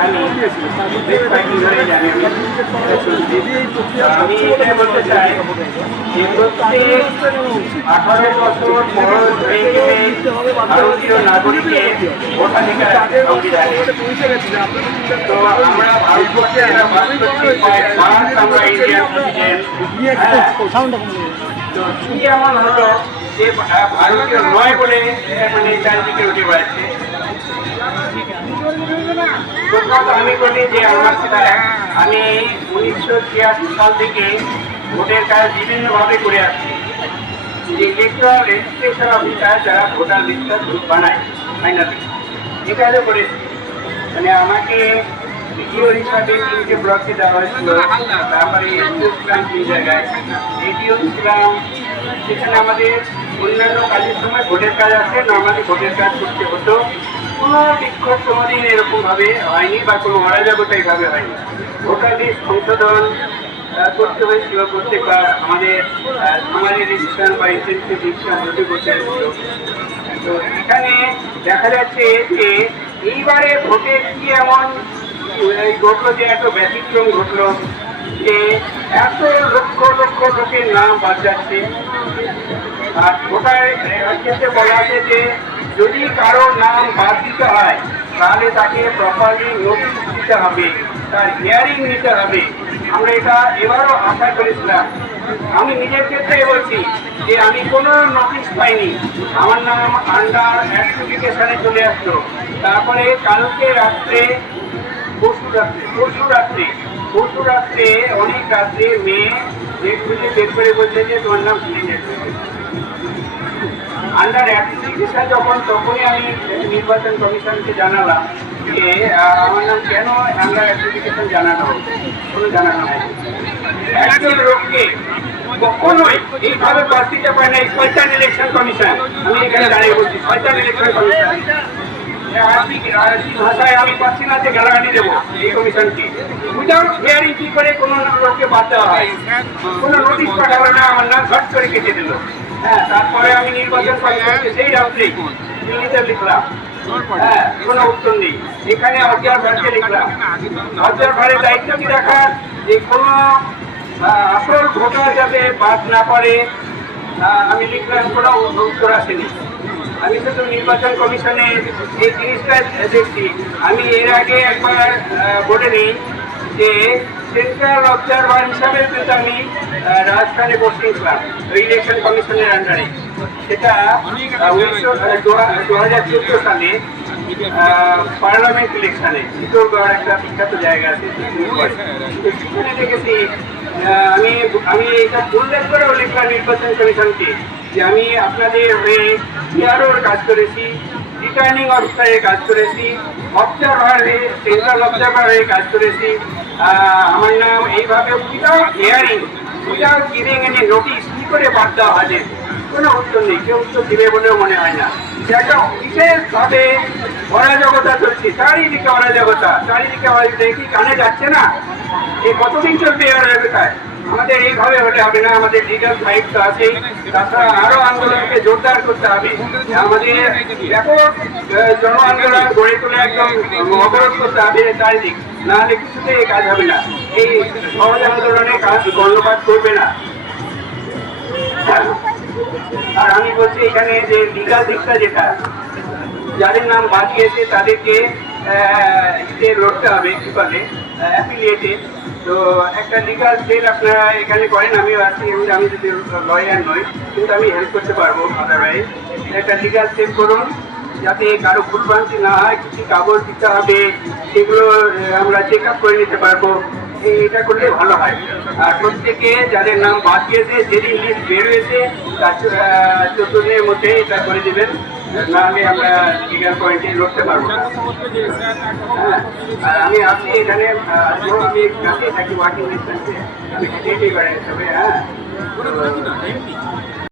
জানি বেশ কয়েকদিন ধরে জানি আমি এটাই বলতে চাই যে প্রত্যেক 18 বছর বয়স হয়ে গেলে ভারতীয় নাগরিকের ভোটাধিকার আছে সংবিধানে। তো আমরা ভারতবর্ষে বাস করছি, আমরা ইন্ডিয়ান সিটিজেন। তো কি এমন হলো যে ভারতীয় নয় বলে মানে চারিদিকে উঠে বেড়াচ্ছে। আমি বলি যে আমি 1986 সাল থেকে ভোটের কাজ বিভিন্নভাবে করে আসছি। যে ইলেকট্রাল রেজিস্ট্রেশন অফিসার যারা ভোটার লিস্টটা বানায় ফাইনালি এটা করেছি। মানে আমাকে ভিডিও হিসাবে 3টে ব্লকে দেওয়া হয়েছিল, তারপরে ছিলাম 3 জায়গায় রেডিও ছিলাম। সেখানে আমাদের অন্যান্য কাজের সময় ভোটের কাজ আছে, নর্মালি ভোটের কাজ করতে হতো। কোনো বিক্ষোভ কোনোদিন এরকমভাবে হয়নি বা কোনো অরাজকতা এইভাবে হয়নি। ভোটার লিস্ট সংশোধন করতে হয়েছিল প্রত্যেকবার, আমাদের সমাজের রেজিস্ট্রেশন বা ইন্টেন্সিভ রেজিস্ট্রেশন হতে করতে হয়েছিল। তো এখানে দেখা যাচ্ছে যে এইবারে ভোটে কি এমন ঘটলো যে এত ব্যতিক্রম ঘটলো যে এত লক্ষ লক্ষ লোকের নাম বাদ যাচ্ছে। আর ভোটার ক্ষেত্রে বলা আছে যে যদি কারো নাম বাদ দিতে হয় তাহলে তাকে প্রপারলি নোটিশ দিতে হবে, তার হিয়ারিং নিতে হবে। আমরা এটা এবারও আশা করেছিলাম। আমি নিজের ক্ষেত্রে বলছি যে আমি কোনো নোটিশ পাইনি, আমার নাম আন্ডার অ্যাডজুডিকেশনে চলে আসলো। তারপরে কালকে রাত্রে পরশু রাত্রে অনেক রাত্রে মেয়ে ডেট খুঁজে বের করে বলছে যে তোমার নাম সিলেক্ট আন্ডার অ্যাপ্লিকেশন। তখনই আমি নির্বাচন কমিশনকে জানালাম যে আমার নাম কেন আন্ডার অ্যাপ্লিকেশন জানানো কোনো জানানো হয়। একজন লোককে কখনোই এইভাবে বাদ দিতে পারে না এই শয়তান ইলেকশন কমিশন। আমি এখানে দাঁড়িয়ে বলছি শয়তান ইলেকশন কমিশন। ভাষায় আমি পাচ্ছি না যে গালাগালি দেবো এই কমিশনকে। উইদাউট হিয়ারিং কি করে কোনো লোককে বাদ দেওয়া হয়? কোনো নোটিশ পাঠাবে না, আমার নাম ঘট করে কেটে দিল। হ্যাঁ, তারপরে আমি নির্বাচন কমিশনকে সেই রাত্রেই দিল্লিতে লিখলাম, হ্যাঁ কোনো উত্তর নেই। এখানে অবজারভারকে লিখলাম, অবজারভারের দায়িত্ব কি রাখার যে কোনো আসল ভোটার যাতে বাদ না পারে। আমি লিখলাম, কোনো উত্তর আসেনি। আমি শুধু নির্বাচন কমিশনে এই জিনিসটা দেখছি। আমি এর আগে একবার বলে নিই যে সেন্ট্রাল অবজারভার হিসাবে কিন্তু আমি রাজস্থানে বসেছিলাম ইলেকশন কমিশনের আন্ডারে। সেটা 2014 সালে পার্লামেন্ট ইলেকশনে চিত্তরগড় একটা বিখ্যাত জায়গা আছে, সেখানে দেখেছি। আমি এটা উল্লেখ করেও লিখলাম নির্বাচন কমিশনকে যে আমি আপনাদের হয়ে পিআরওর কাজ করেছি, রিটার্নিং অফিসারের কাজ করেছি, অবজারভার হয়ে সেন্ট্রাল অবজারভার হয়ে কাজ করেছি। আমার নাম এইভাবে without hearing, without giving any notice কি করে বাদ দেওয়া হয়? কোনো উত্তর নেই, কেউ উত্তর দিবে বলেও মনে হয় না। একটা বিশেষভাবে অরাজকতা চলছে, চারিদিকে অরাজকতা, চারিদিকে কি কানে যাচ্ছে না? এ কতদিন চলবে অরাজকতায়? আমাদের এইভাবে হলে হবে না, আমাদের লিগাল ফাইট তো আছেই। তাছাড়া আরো আন্দোলনকে জোরদার করতে হবে। আমাদের ব্যাপক জন আন্দোলন গড়ে তুলে একদম অবরোধ করতে হবে চারিদিক, নাহলে কিছুতেই কাজ হবে না। এই সহজ আন্দোলনের কাজ কর্ণপাত করবে না। আর আমি বলছি এখানে যে লিগাল দিকটা যেটা যাদের নাম বাদ গিয়েছে তাদেরকে লড়তে হবে কি বলে অ্যাফিলিয়েটে। তো একটা লিগাল সেল আপনারা এখানে করেন, আমিও আছি। আমি যদি লয়ার নই, কিন্তু আমি হেল্প করতে পারবো। আদারওয়াইজ একটা লিগাল সেল করুন যাতে কারো ভুলভ্রান্তি না হয়। কিছু কাগজ দিতে হবে, সেগুলো আমরা চেক আপ করে নিতে পারবো। এটা করলে ভালো হয়। আর প্রত্যেকে যাদের নাম বাদ দিয়েছে যেদিন লিস্ট বের হয়েছে তার 14 দিনের মধ্যে এটা করে দেবেন, নাহলে আমরা লিগাল পয়েন্টে লড়তে পারবো না। হ্যাঁ, আর আমি আছি এখানে, আমি কাছে থাকি ওয়ার্কিং ডিস্টেন্সে, আমি হেঁটেই বেড়াই তবে। হ্যাঁ,